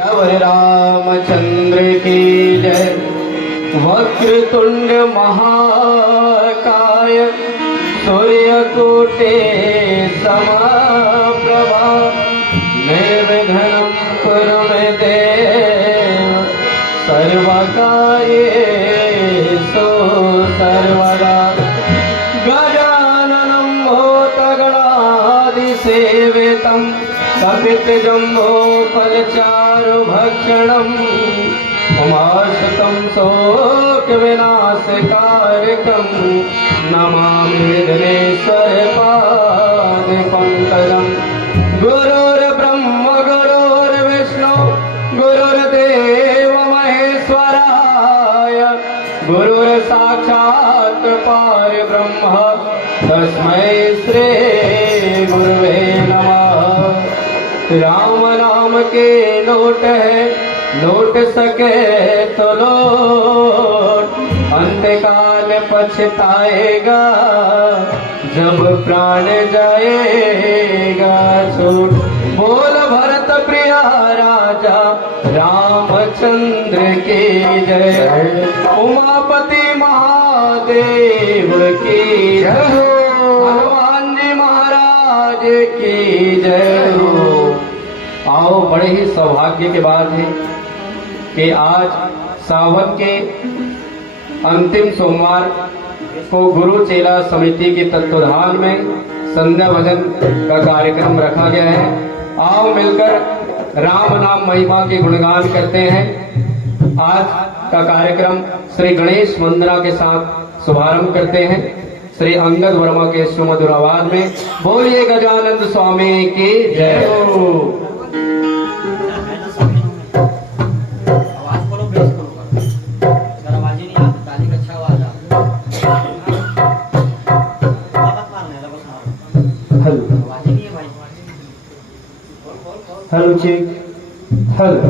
हरे रामचंद्र की जय। वक्रतुंड महाकाय सूर्यकोटि समप्रभा निर्विघ्नं कुरु मे देव सर्वकार्येषु सर्वदा। गजाननं भूतगणादिसेवितं कपितजम्बूफलचारुभक्षणम् उमासुतं शोकविनाशकारकं नमामि विघ्नेश्वरपादपङ्कजं। गुरुर्ब्रह्मा गुरुर्विष्णु गुरुर्देव महेश्वराय गुरुर्साक्षात् परब्रह्म तस्मै श्री गुरुवे नमः। राम नाम के लोट है लौट सके तो लौट, अंतकाल पछताएगा जब प्राण जाएगा छूट। बोल भरत प्रिया राजा रामचंद्र की जय। उमापति महादेव की जय। हनुमान जी महाराज की जय। आओ, बड़े ही सौभाग्य के बात है कि आज सावन के अंतिम सोमवार को गुरु चेला समिति के तत्वाधान में संध्या भजन का कार्यक्रम रखा गया है। आओ मिलकर राम नाम महिमा के गुणगान करते हैं। आज का कार्यक्रम श्री गणेश वंदना के साथ शुभारंभ करते हैं। श्री अंगद वर्मा के सुमधुर आवाज में बोलिए गजानंद स्वामी की जय। Hello check hello.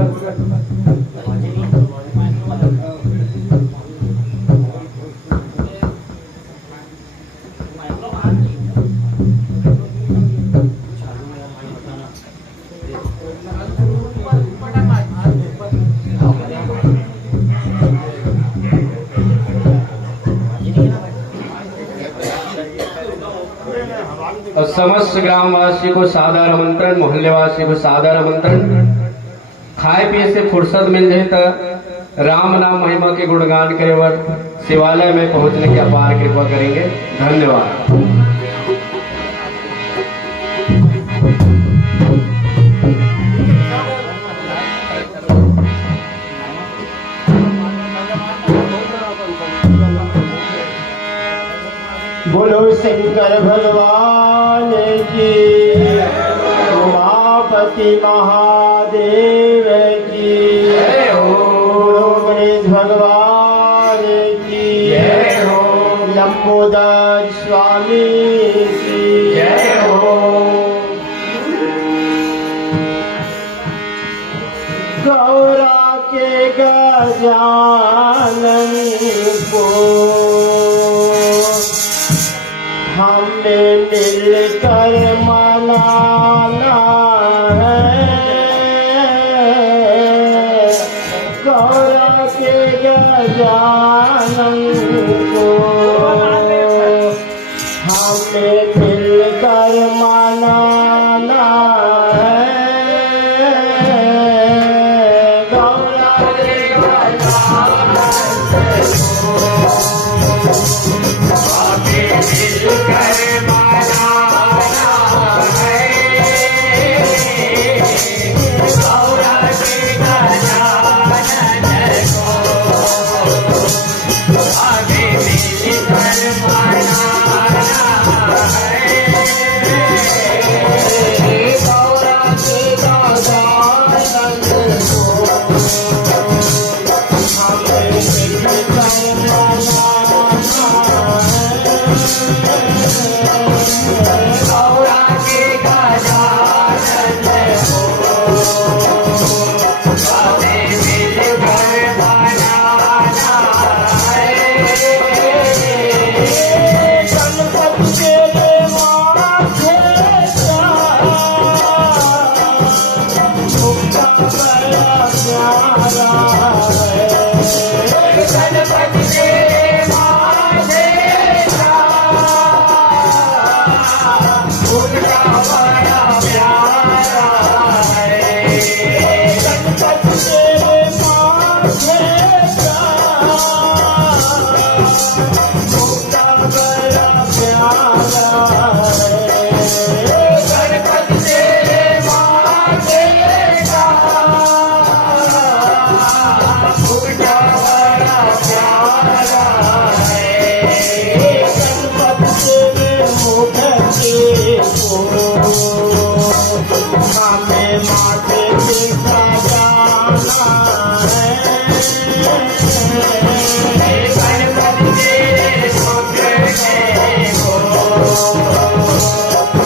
और समस्त ग्रामवासी को सादर आमंत्रण, मोहल्लेवासी को सादर आमंत्रण। खाए पिए से फुर्सत मिल जाए तो राम नाम महिमा के गुणगान करे वर शिवालय में पहुंचने की अपार कृपा करेंगे। धन्यवाद। बोलो शंकर भगवान की, उमापति महादेव की जय हो। बोलो गणेश भगवान की जय हो। लंबोदर स्वामी की जय हो। गौरा के गजानन को हमें मिलकर मनाना है। गौरा के गजानन को हमें मिलकर मनाना है। गौरा के गजानन प्यारा है। गणपति तेरे माथे का उनका बड़ा प्यारा है। गणपति तेरे माथे का उनका बड़ा प्यारा है। गणपति तेरे माथे का उनका बड़ा प्यारा है। गणपति तेरे मुख के हमें माथे पे सजाना है। गणपति तेरे मुख के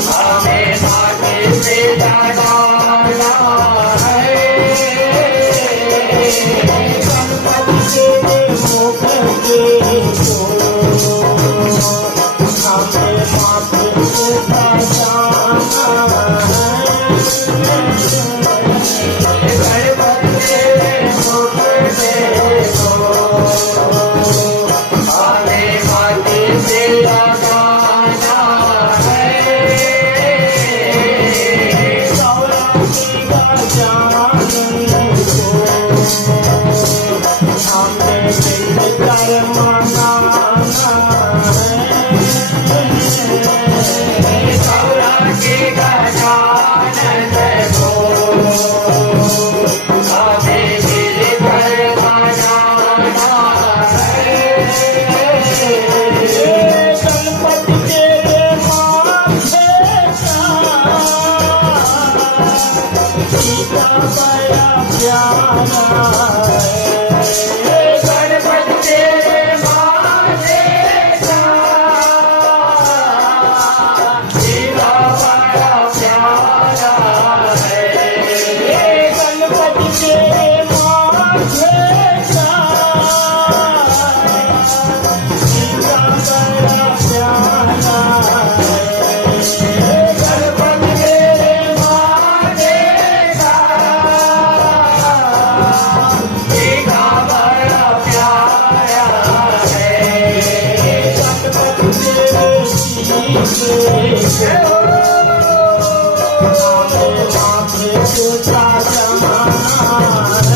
हमें माथे पे सजाना है। गणपति तेरे मुख के हमें माथे पे सजाना है। गणपति तेरे मुख से हमें माथे से लगाना है। सौराठी का जानन को हमें मिलकर मनाना है। सौराठी का जानन को हमें मिलकर मनाना है। गणपति तेरे माथे का सीता बड़ा प्यारा है। गणपति तेरे माथे का सीता बड़ा प्यारा है। गणपति तेरे माथे का सीता बड़ा प्यारा है। गणपति तेरे माथे का सीता बड़ा प्यारा है। गणपति तेरे शीश हमें माथे पे सजाना है।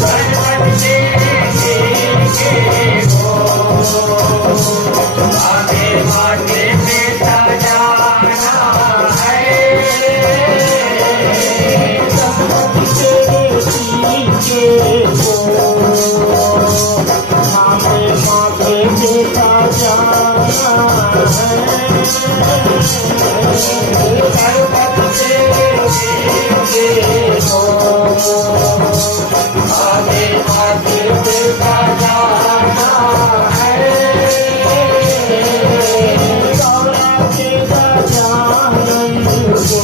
गणपति तेरे को हमें माथे पे सजाना है। गणपति तेरे शीश को हमें माथे पे सजाना है। गणपति तेरे को हमें माथे पे सजाना है। सौराठी का जानन को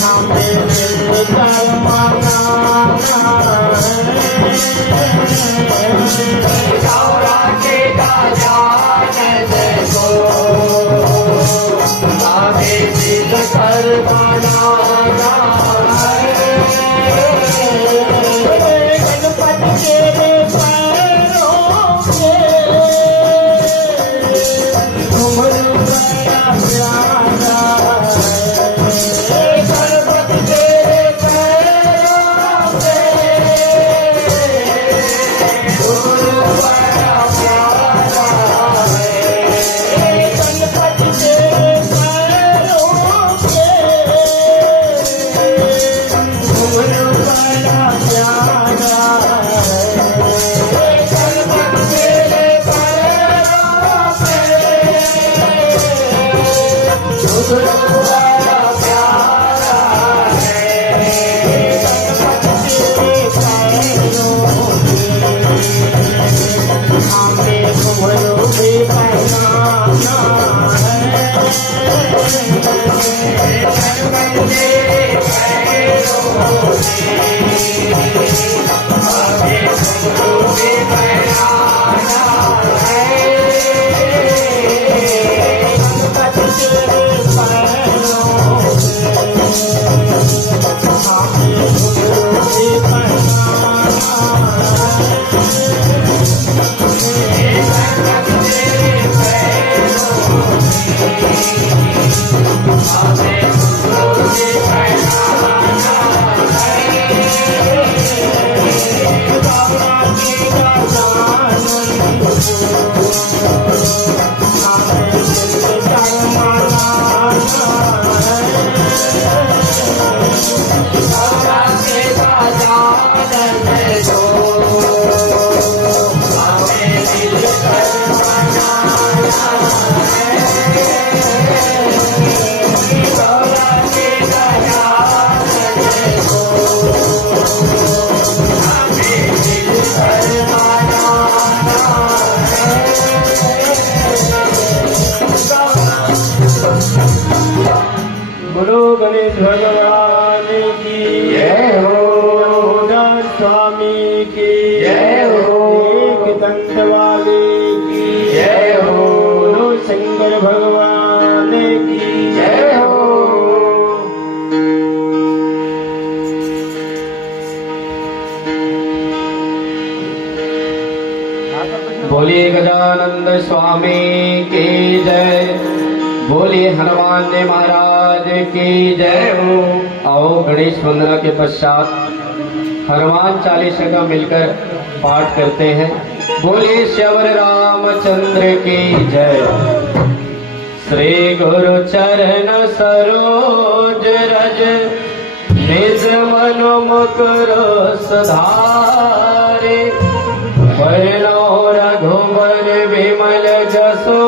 हमें मिलकर मनाना है। सौराठी का जानन को हमें मिलकर मनाना है। गणपति तेरे पैरों के घुंघरू बड़ा प्यारा है। गणपति तेरे पैरों से गुरु बड़ा प्यारा है। गणपति तेरे पैरों के घुंघरू बड़ा प्यारा है। गणपति तेरे पैरों से गुरु बड़ा प्यारा है। गणपति तेरे पैरों के हमें घुंघरू भी पहनाना है। गणपति तेरे पैरों से हमें गुरु भी पहनाना है। गणपति तेरे पैरों से बोलो गणेश भगवान की जय हो। दास स्वामी की जय हो। एक दंत वाले की जय हो। बोलो शंकर भगवान की जय हो। बोलिए गजानंद स्वामी की जय, बोलिए हनुमान जी महाराज की जय हो। आओ गणेश वंदना के पश्चात हनुमान चालीसा का मिलकर पाठ करते हैं। बोलिए श्यावर रामचंद्र की जय। श्री गुरु चरण सरोज रज, निज मनो मुकुर सुधारे। वरणो रघुवर विमल जसो,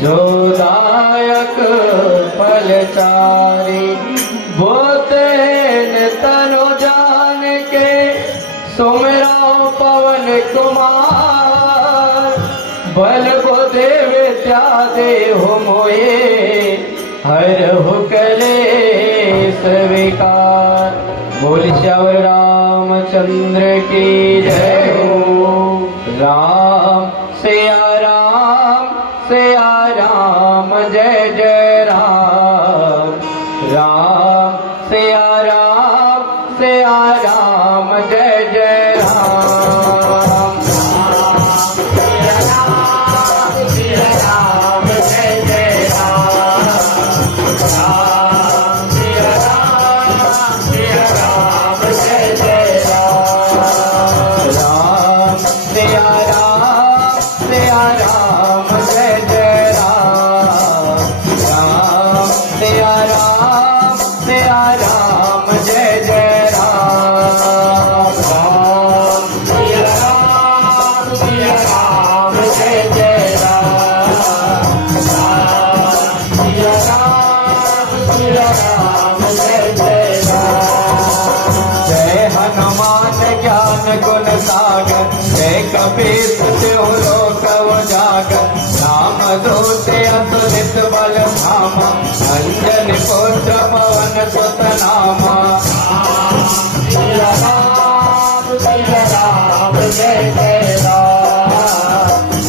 जो दायक फलचारी। बोतेन तनु जान के, सुमिरौ पवन कुमार। बल बुद्धि विद्या देहु मोहे, हरहु कलेश विकार। बोल श्यावर रामचंद्र की जय हो। राम सिया राम जय जय राम। राम सिया राम जय जय राम। गुण सागर जय कपीस त्यों लोक उजागर। राम दूत अतुलित बल धामा, अंजन पुत्र पवन सुत नामा। श्री राम जय जय राम।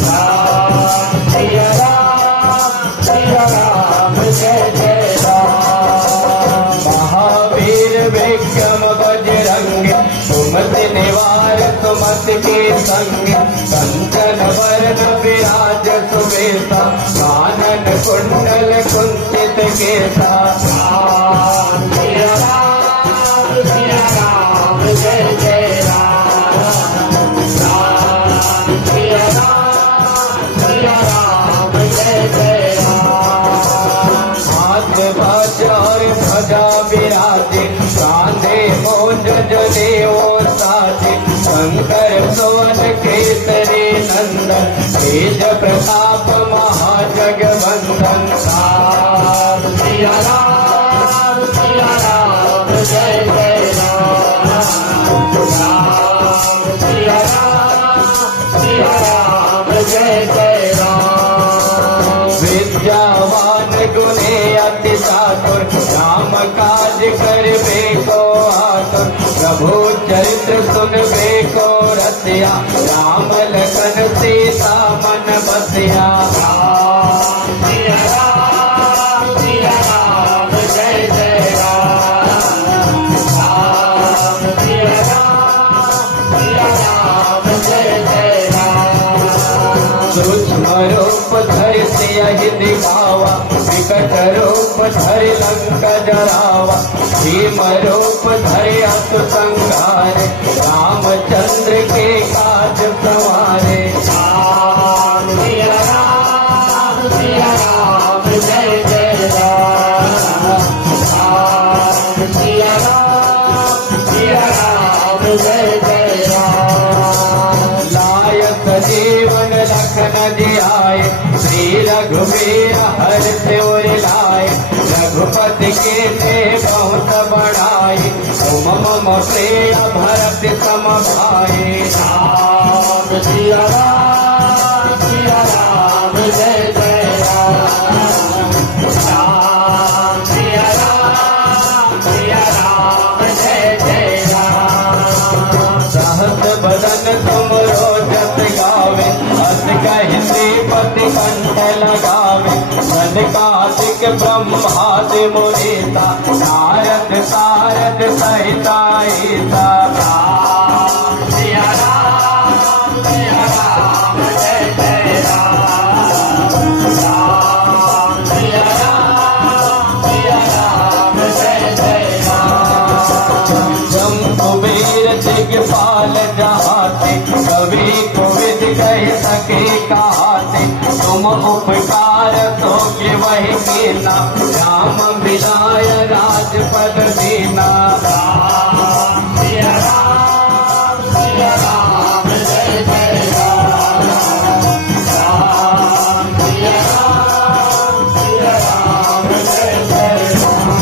राम श्री राम जय जय राम। महावीर विक्रम बजरंग, सुमति निवार सुमति के संग। कंचन वरण विराज सुवेशा, कानन कुंडल कुंचित केसा। राम श्री राम जय जय राम। राम श्री राम जय जय राम। हाथ वज्र और ध्वजा विराजे, कांधे मोज जनेऊ साजे। शंकर सुवन केसरी नंदन, तेज प्रताप महाजगवंदन। राम श्री राम जय जय राम। राम श्री राम जय जय राम। विद्यावान गुणे अति चातुर, राम काज करबे को आतुर। प्रभु चरित्र सुनबे को रसिया, राम लखन सीता मन बसिया। राम श्री राम जय जय राम। राम श्री राम जय जय राम। सूक्ष्म रूप धरि सियहि दिखावा, विकट रूप धरि लंका जरावा। भीम रूप धरि असुर संहारे, रामचंद्र के काज संवारे। राम श्री राम जय जय राम। राम श्री राम जय जय राम। लाय सजीवन लखन जियाए, श्री रघुवीर हर्ष उर लाए। रघुपति के थे बहुत बड़ाई, तुम मम प्रिय भरत सम भाई। राम श्री राम जय जय राम। राम श्री कार्तिक ब्रह्मादि मुनीता नारद सारद सहिता ईसा। राम सिया राम जय जय राम। राम सिया राम जय जय राम। जम्बुवीर दिग्पाल जहाते कवि कोविद कह सके कहाते तुम उपकार तो के वही कीना राम मिलाय राजपद दीना। राम सिया राम जय जय राम। राम सिया राम जय जय राम।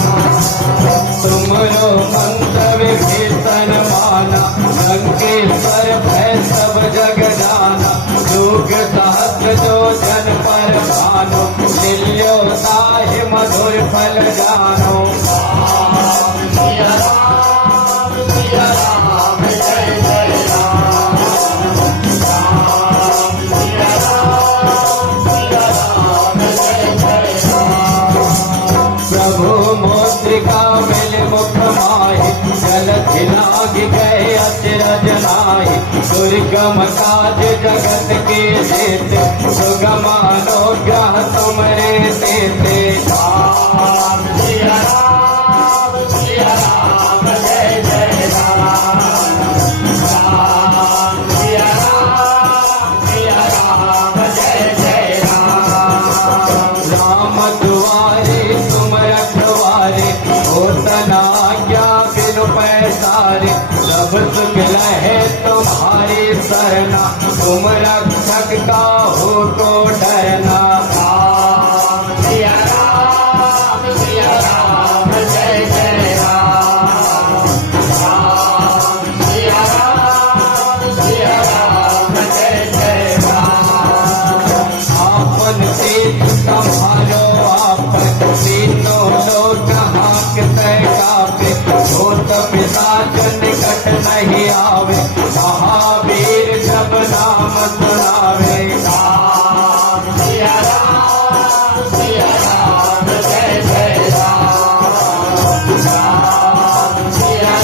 तुमरो मंतव्य कीर्तन माना लंकेश्वर भय सब जग जाना। युग सहस्र जो जन पर भानो मिल्यो साहि मधुर फल जानो। राम सिया राम जय जय राम। राम सिया राम जय जय राम। प्रभु मोत्रिका मिल मुख माहि जल खिलाग गए अचरज नाहि। दुर्गम काज जगत के जेते सुगम अनुग्रह तुमरे तेते। राम सिया राम जय जय राम। राम सिया राम जय जय राम। राम दुआरे तुम रखवारे होतना क्या बिनु पैसारे। सब सुख लहे तुम्हारी सरना तुम रक्षक का हो को डरना। राम सिया राम जय जय राम। राम सिया राम जय जय राम। आपन तेज संभालो आपन तीनों लोक हाँकते कापे। भूत पिशाच निकट नहीं आवे महावीर जब नाम सुनावे। राम सिया राम जय जय राम। राम सिया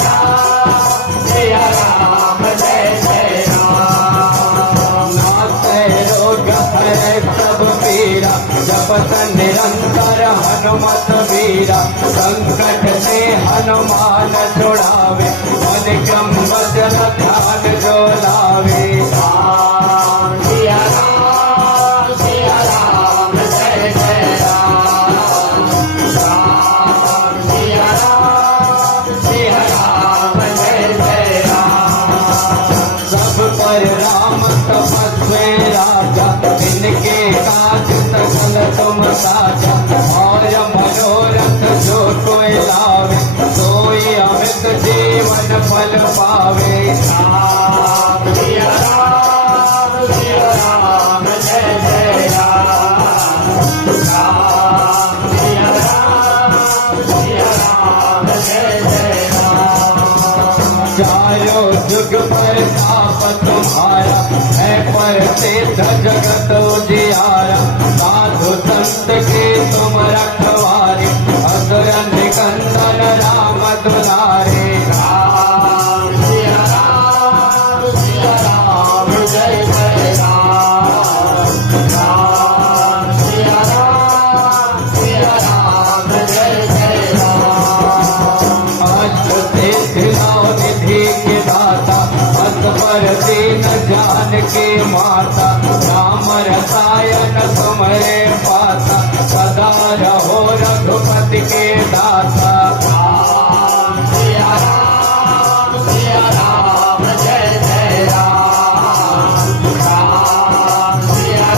राम जय जय राम। नाते रोग हरे सब पीरा जपत निरंतर हनुमत वीरा। संकट से हनुमान छुड़ावे मन क्रम वचन ध्यान जो लावे। राम सिया राम जय जय राम। राम सिया राम जय जय राम। सब पर राम तपस्वी राजा इनके काज सकल तुम साजा। और मनोरथ जो कोई लावे सोई अमित जीवन फल पावे। राम सिया राम जय जय राम। राम सिया राम जय जय राम। चारों जुग पर ताप तुम्हारा है पर सिद्ध जगत उजियारा। साधु संत के तुम रखवारे असुर निकंदन राम दुलारे। राम सिया राम जय जय राम। राम सिया राम जय जय राम। अष्ट सिद्धि नौ निधि के दाता असवर दीन जान के माता। राम रसायन तुम्हारे पाता सदा रहो रघुपति के दाता। राम सिया राम जय जय राम। राम सिया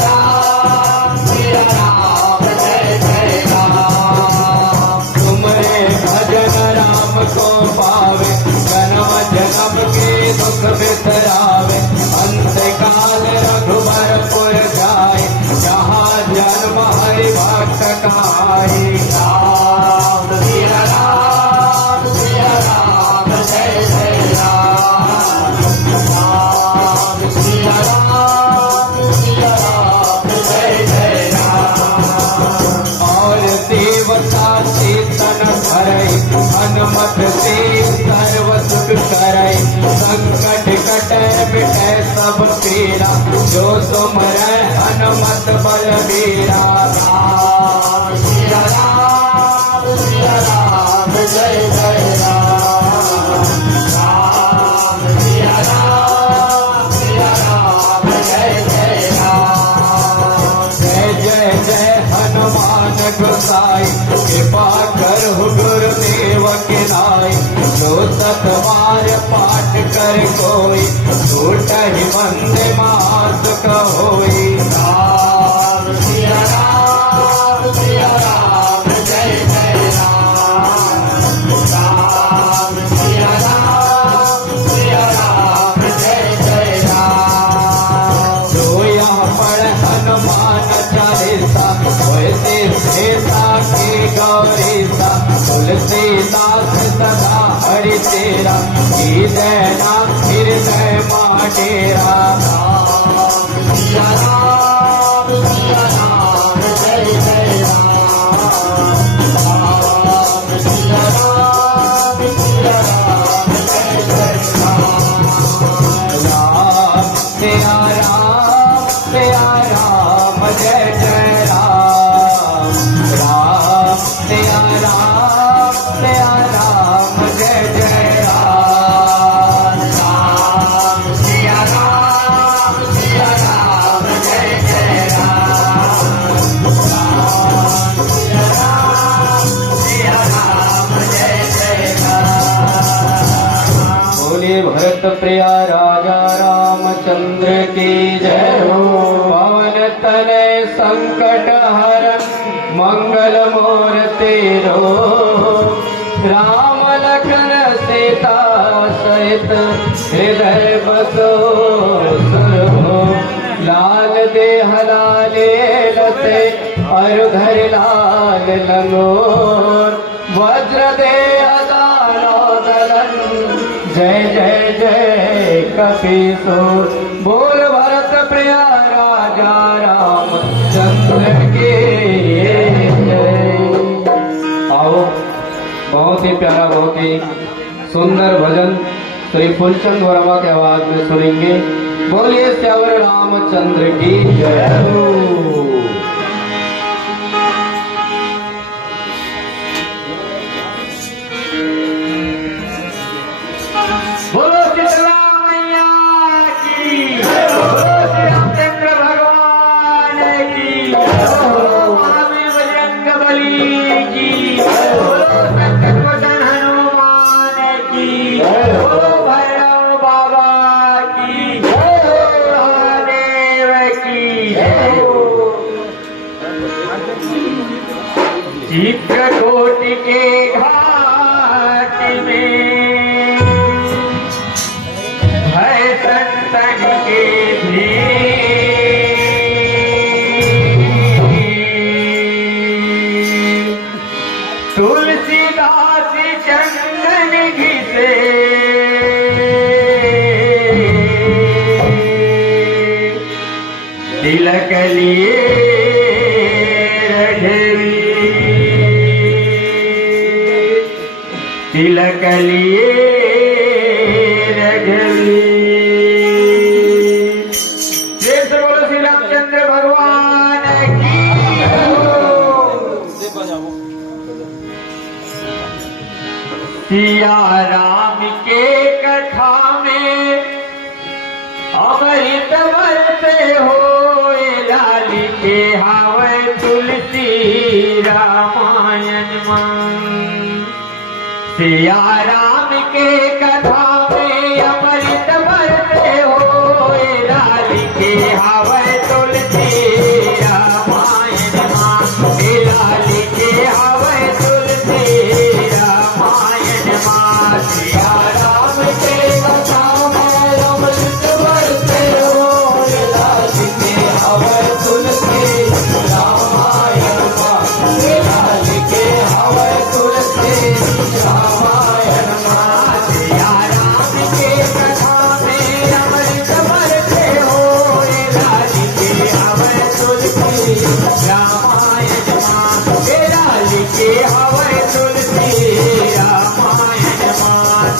राम जय जय राम। तुमरे भजन राम को पावे जन्म जन्म के दुख बिसरावे। अंत काल रघुबरपुर जाए जहाँ जन्म हरि भक्त कहाए। राम सिया राम जय जय राम। राम सिया राम जय जय राम। और देव जो तुमरे हनुमत बलबीरा। राम सिया राम जय जय राम। राम सिया राम जय जय राम। जय जय जय हनुमान गोसाई कृपा कर गुरुदेव के नाई। जो सतवार पाठ कर कोई छूट ही बंदे मासुक होई। राम सिया राम जय जय राम। राम सिया राम जय जय राम। जो यहाँ पढ़ हनुमान चालीसा वैसे सीता की गौरीसा। तुलसीदास सदा हरि तेरा हृदय नाम हृदय माडेरा। राम सिया राम जय जय राम। राम सिया राम जय जय राम। राम तेरा राम जय जय राम। राम तेरा राम जय जय राम। राम सिया राम जय जय राम। राम सिया राम जय जय राम। बोले भरत प्रिया राजा रामचंद्र की जय हो। पवन तनय संकट हरन मंगल मूर्ति रो। राम लखन सीता सहित हृदय बसो सुरहो। लाल देह लाले लसे अरुधर लाल लंगोर। वज्र देह दानो दलन जय जय जय कपीसोर। बोल भरत प्रिया राजा रामचंद्र के जय। आओ बहुत ही प्यारा बहुत ही सुंदर भजन श्री फूलचंद वर्मा की आवाज में सुनेंगे। बोलिए श्यावर रामचंद्र की जय हो। बोलो शीतला मैया की। बोलो श्री रामचंद्र भगवान की। बोलो महावीर बजरंगबली की। बोलो संकट मोचन हनुमान की। बोलो भैरव बाबा की। बोलो महादेव की। चित्रकूट के घाट में है संतन के तुलसीदास चंदन घिसे। तिलक लिए रघुवीर। तिलक लिए रघुवीर। प्रेम से बोलो श्री रामचंद्र भगवान की। सिया राम के कथा में अमृत बरसे हो। लाली के हावे तुलसी रामायण मन। सिया राम के कथा में अमृत बरसे हो। लाली के हावे तुलसी रामायण मन। लाली के हावे तुलसी रामायण मन। सिया राम के कथा में अमृत बरसे हो। लाली के हावे तुलसी रामायण मन। लाली के हावे तुलसी रामायण मन। सिया राम के कथा में अमृत बरसे हो। लाली के हावे तुलसी रामायण मन। लाली के हावे तुलसी रामायण मन।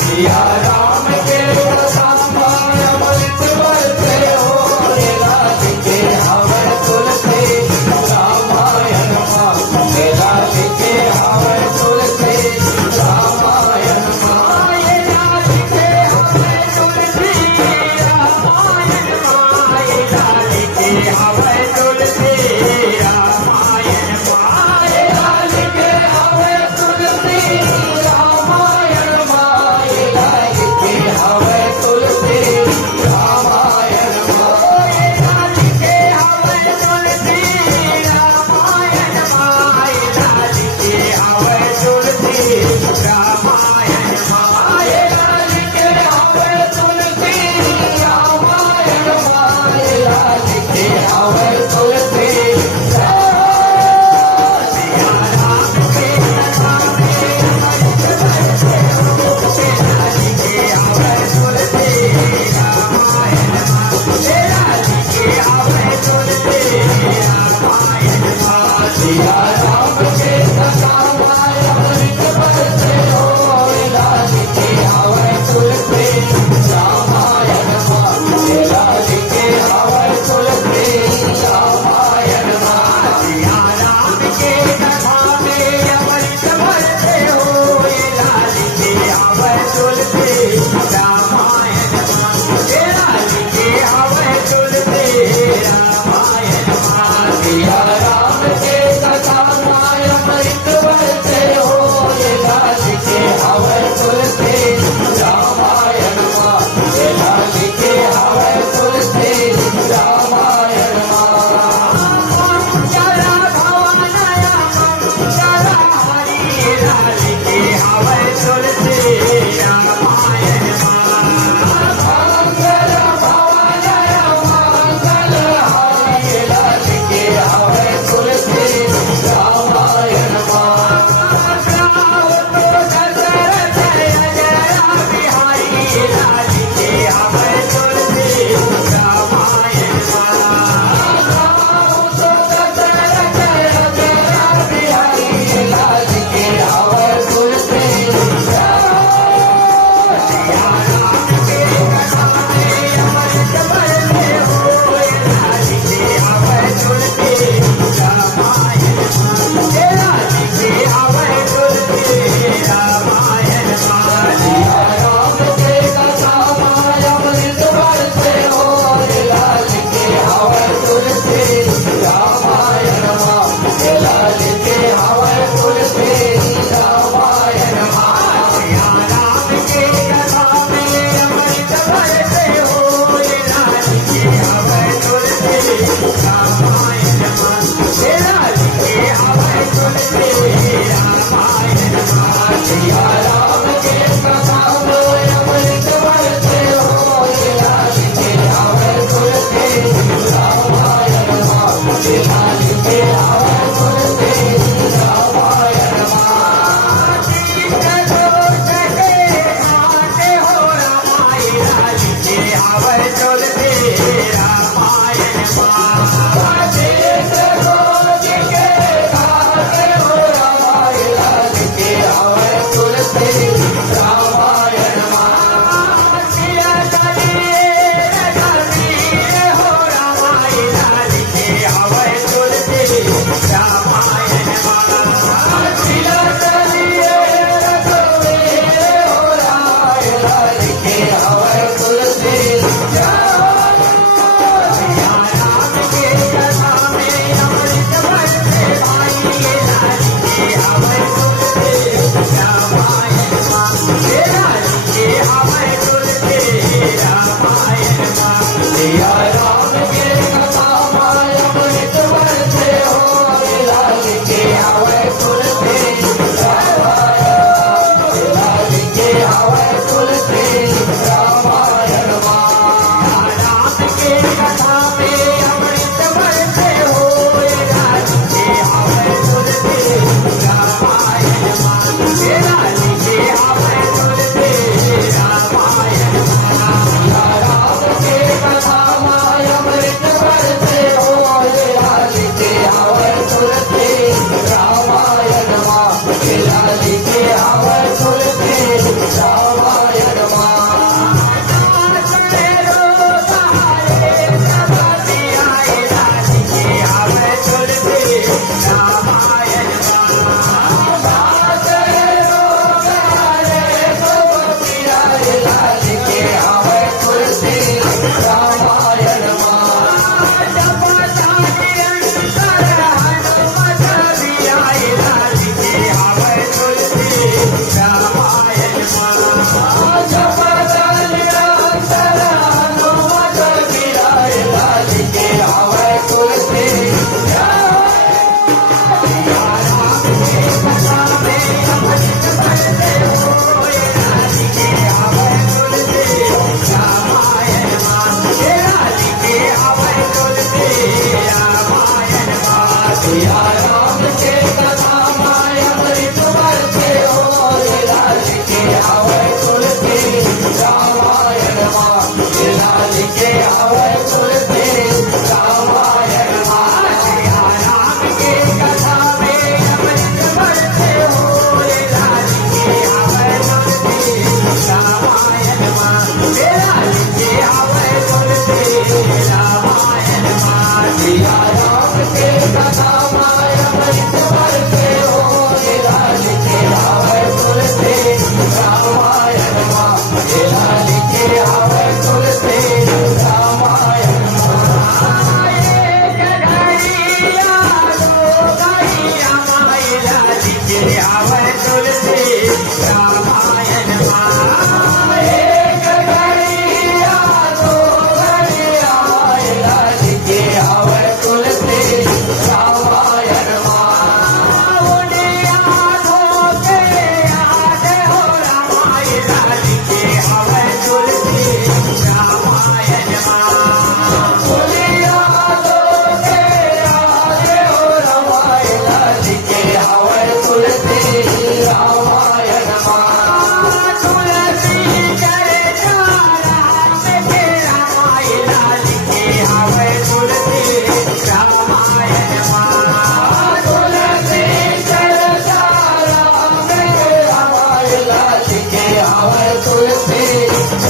लिखे हवे तुलसी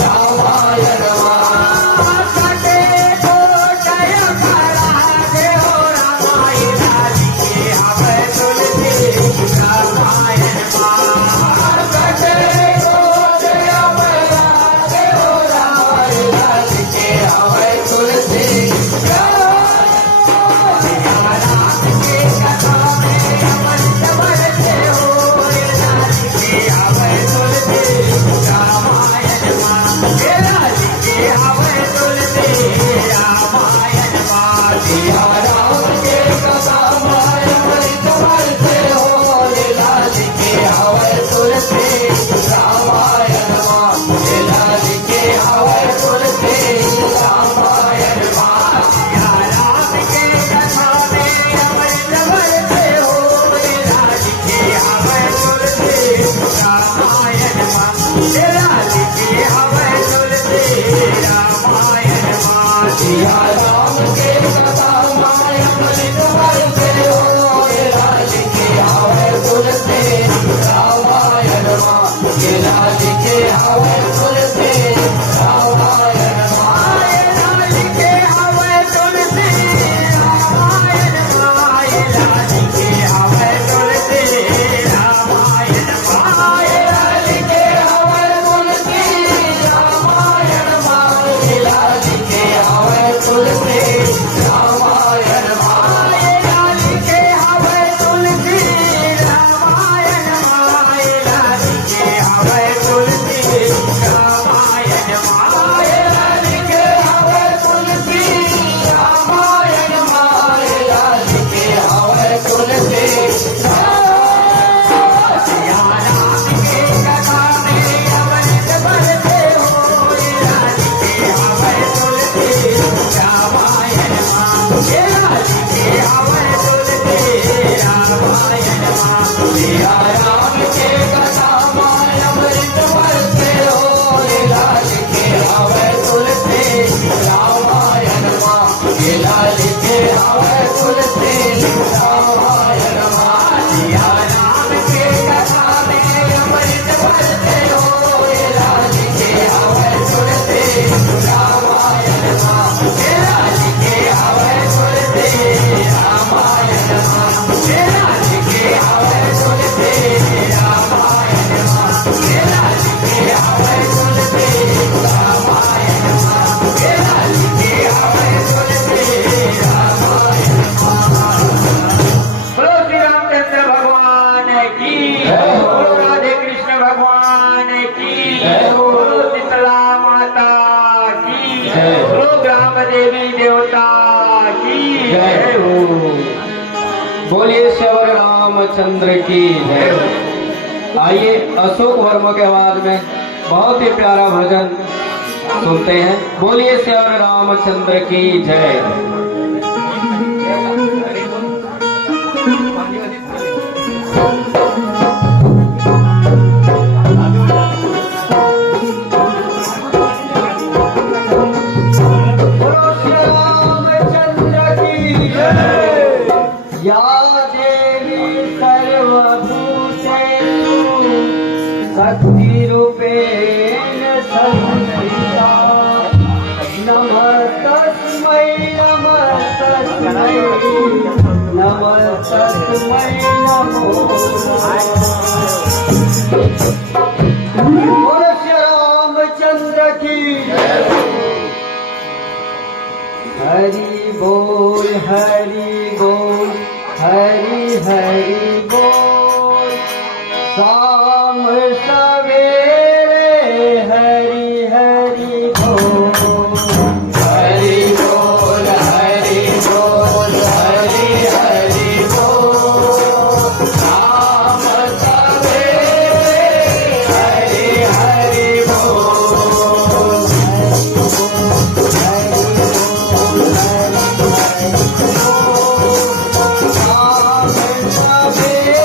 रामायण कटे को जय करा देव रामायण लिखे हवे तुलसी रामायण कटे को जय करा देव रामायण लिखे हवे तुलसी बोलिए श्री रामचंद्र की जय। आइए अशोक वर्मा के आवाज में बहुत ही प्यारा भजन सुनते हैं। बोलिए श्री रामचंद्र की जय। शक्ति रूपेण संस्थिता नमः तस्मै नमः तस्मै नमः तस्मै नमो बोलो श्री रामचंद्र की हरि बोल हरि बोल हरि हरि बोल शाम सवेरे हरि हरि बोल हरि बोल हरि बोल हरि हरि बोल राम सवेरे हरि हरि बोल शाम सवेरे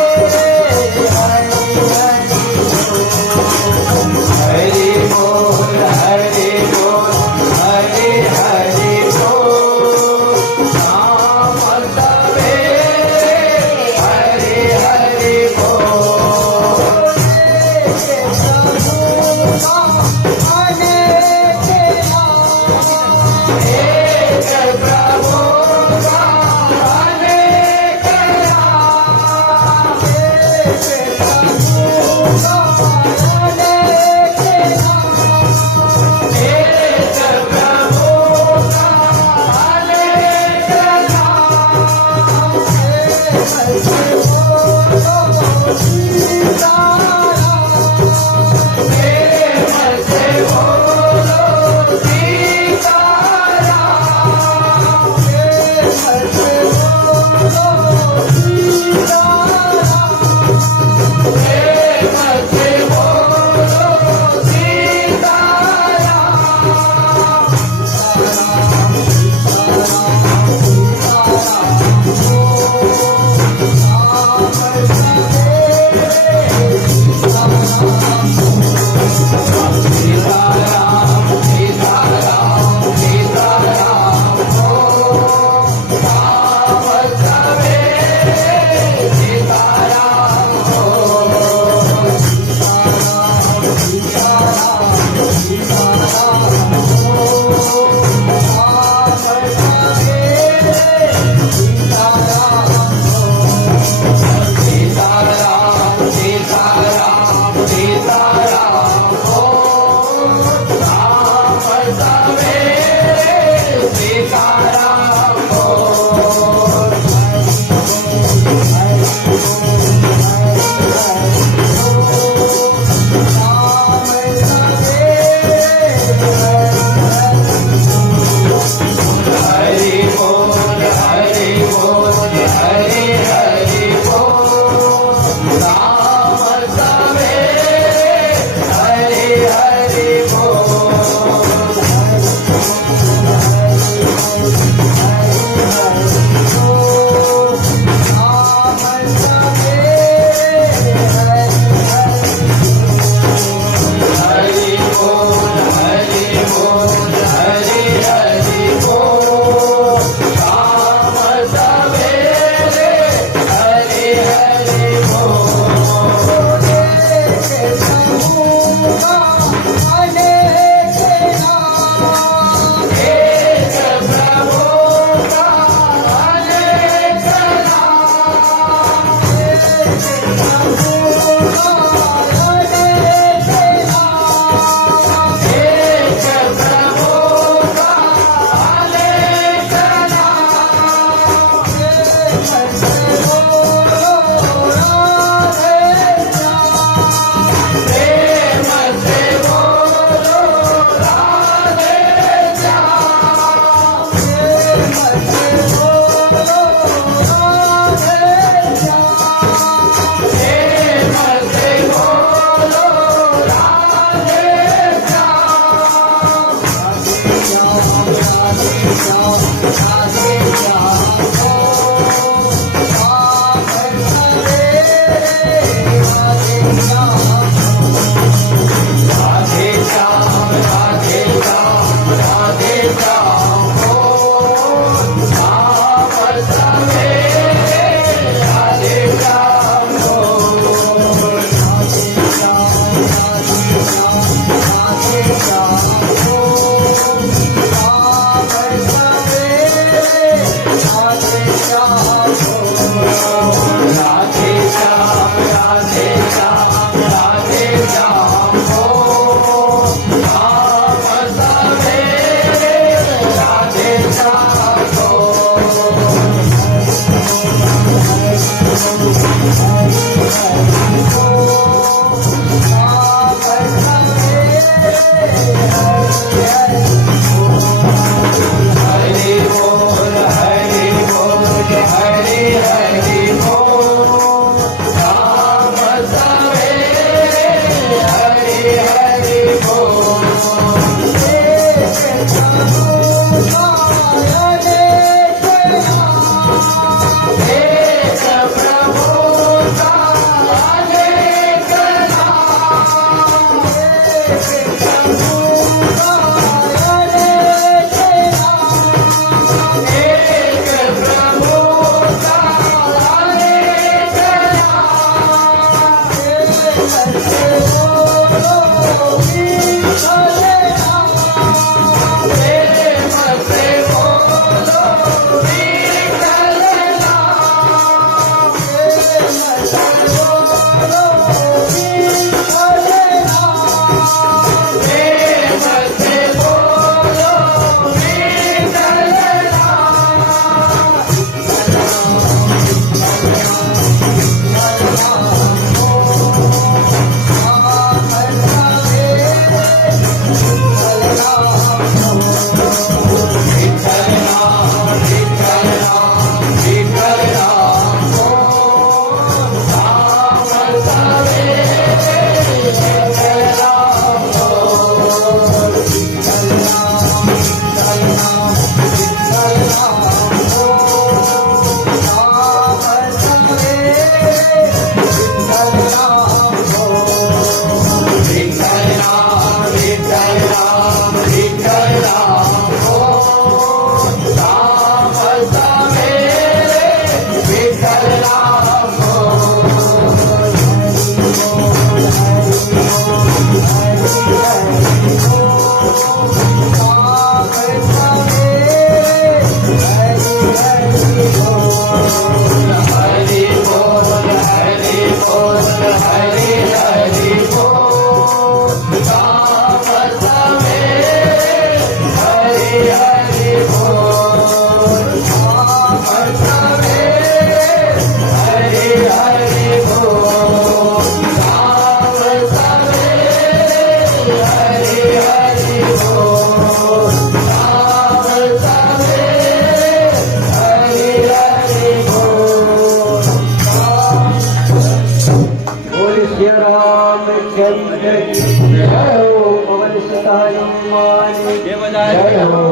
जय हो पवन सुत हनुमान जय हो।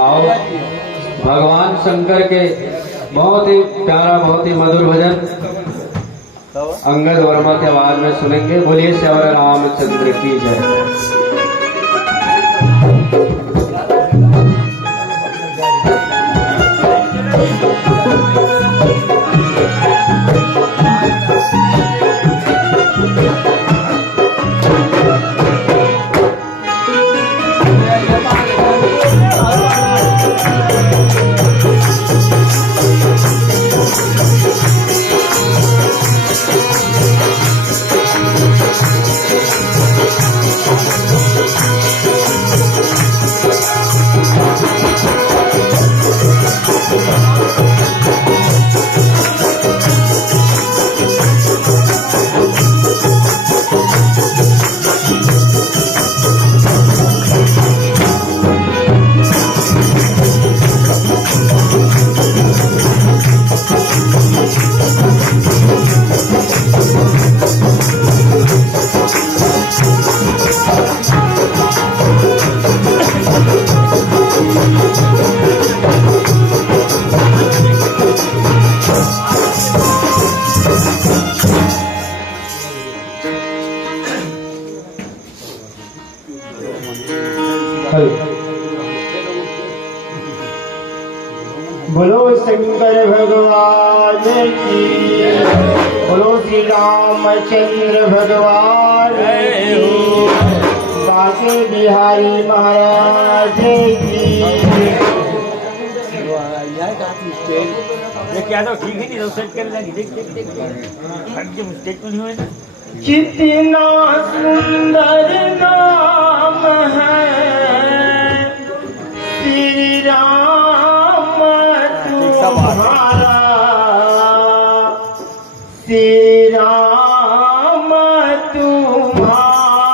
आओ भगवान शंकर के बहुत ही प्यारा बहुत ही मधुर भजन अंगद वर्मा के आवाज में सुनेंगे। बोलिए श्यावर रामचंद्र की जय। बोलो शंकर भगवान की, बोलो श्री रामचंद्र भगवान की, बांके बिहारी महाराज की। ये क्या तो ठीक है नहीं, तो सेट कर लेंगे। देख देख देख हट के मिस्टेक तो नहीं हुए ना। कितना सुंदर नाम है श्री राम तुम्हारा, श्री राम तुम्हारा।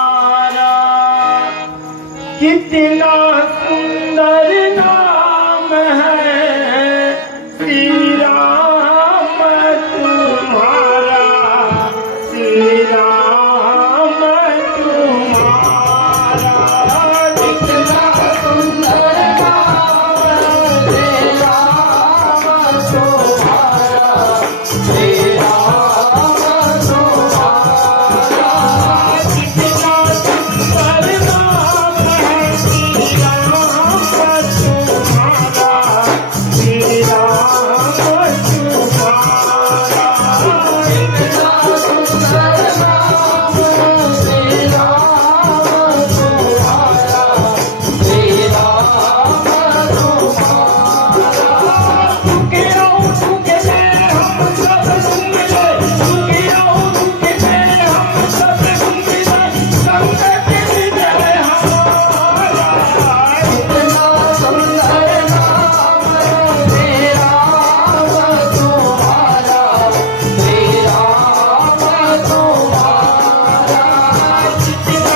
कितना सुंदर नाम है श्री राम तुम्हारा, श्री राम तुम्हारा। कितना सुंदर नाम श्री राम तुम्हारा, श्री राम तुम्हारा। कितना सुंदर नाम है श्री राम तुम्हारा, श्री राम तुम्हारा। कितना सुंदर नाम श्री राम तुम्हारा, श्री राम तुम्हारा। झुके रहो झुके में हम सब झूम जाए, झुके रहो झुके में हम सब झूम जाए, संकट विजय हमारा। कितना सुंदर नाम श्री राम तुम्हारा, श्री राम तुम्हारा। कितना